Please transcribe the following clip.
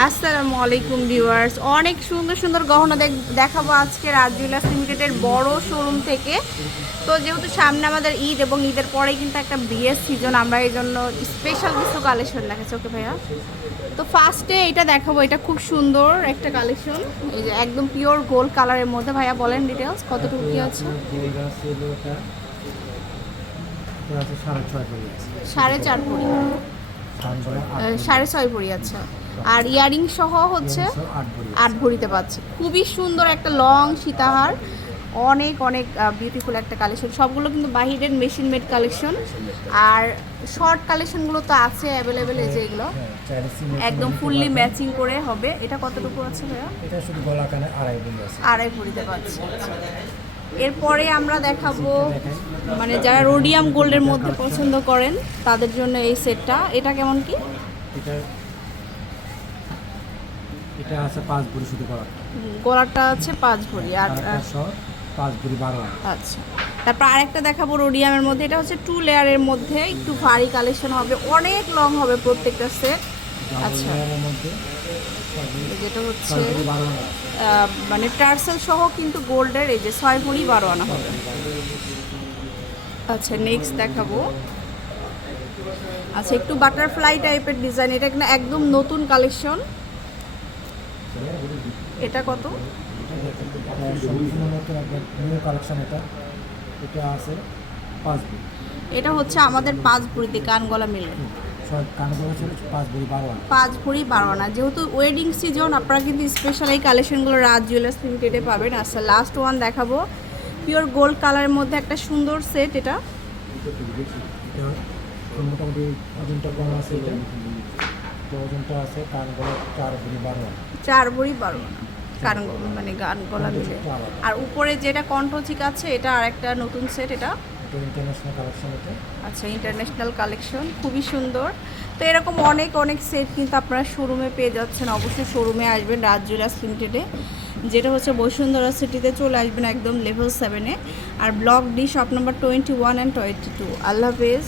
আসসালামু আলাইকুম ভিউয়ার্স। অনেক সুন্দর সুন্দর গহনা দেখ- দেখাবো আজকে রাজ জুয়েলার্স লিমিটেডের বড় শোরুম থেকে। তো যেহেতু সামনে আমাদের ঈদ এবং ঈদের পরেই কিন্তু একটা বিয়ের সিজন আমরা এই জন্য স্পেশাল কিছু কালেকশন দেখাচ্ছি ওকে ভাইয়া? তো ফার্স্টে এটা দেখাবো এটা খুব সুন্দর একটা কালেকশন এই যে একদম পিওর গোল্ড কালারের মধ্যে ভাইয়া বলেন ডিটেলস কতটুকু কি আছে? সাড়ে চার সাড়ে ছয় ভরি আছে আর ইয়ারিং সহ হচ্ছে আট ভরিতে পাচ্ছে। খুবই সুন্দর একটা লং সীতাহার। অনেক অনেক বিউটিফুল একটা কালেকশন সবগুলো কিন্তু বাহিরের মেশিন মেড কালেকশন আর শর্ট কালেকশনগুলো তো আছে অ্যাভেলেবেল এই যে এগুলো। একদম ফুললি ম্যাচিং করে হবে। এটা কতটুকু আছে ভাইয়া? এটা শুধু গলা কানে আড়াই ভরি আছে। আড়াই ভরিতে পাচ্ছে। এরপরে আমরা দেখাবো মানে যারা রোডিয়াম গোল্ডের মধ্যে পছন্দ করেন তাদের জন্য এই সেটটা। এটা কেমন কি? এটা আছে পাঁচ ভরি শুধু গলা গলাটা আছে পাঁচ ভরি আর পাঁচ ভরি বারো আচ্ছা। তারপর আরেকটা দেখাবো রোডিয়ামের মধ্যে। এটা হচ্ছে টু লেয়ারের মধ্যে একটু ভারী কালেকশন হবে। অনেক লং হবে প্রত্যেকটা সেট আচ্ছা। যেটা হচ্ছে মানে টার্সেল সহ কিন্তু গোল্ডের এই যে ছয় ভরি বারো আনা হবে। আচ্ছা নেক্সট দেখাবো। আচ্ছা একটু বাটারফ্লাই টাইপের ডিজাইন এটা কিন্তু একদম নতুন কালেকশন এটা কত? এটা কালেকশন এটা। এটা আছে এটা হচ্ছে আমাদের পাঁচ ভরিতে কান গলা মিলে। পাঁচ ভরি বারো আনা। যেহেতু ওয়েডিং সিজন আপনারা কিন্তু স্পেশাল এই কালেকশনগুলো রাজ জুয়েলার্স লিমিটেডে পাবেন। আচ্ছা লাস্ট ওয়ান দেখাবো। পিওর গোল্ড কালারের মধ্যে একটা সুন্দর সেট এটা। চার ভরি বারো কান মানে গান গলা মিলে। আর উপরে যেটা কণ্ঠচিক আছে এটা আর একটা নতুন সেট এটা। এটা ইন্টারন্যাশনাল কালেকশন এটা আচ্ছা ইন্টারন্যাশনাল কালেকশন খুবই সুন্দর। তো এরকম অনেক অনেক সেট কিন্তু আপনারা শোরুমে পেয়ে যাচ্ছেন। অবশ্যই শোরুমে আসবেন, রাজ জুয়েলার্স লিমিটেডে যেটা হচ্ছে বসুন্ধরা সিটিতে চলে আসবেন একদম লেভেল সেভেনে আর block D shop number twenty one and twenty two আল্লাহ হাফেজ।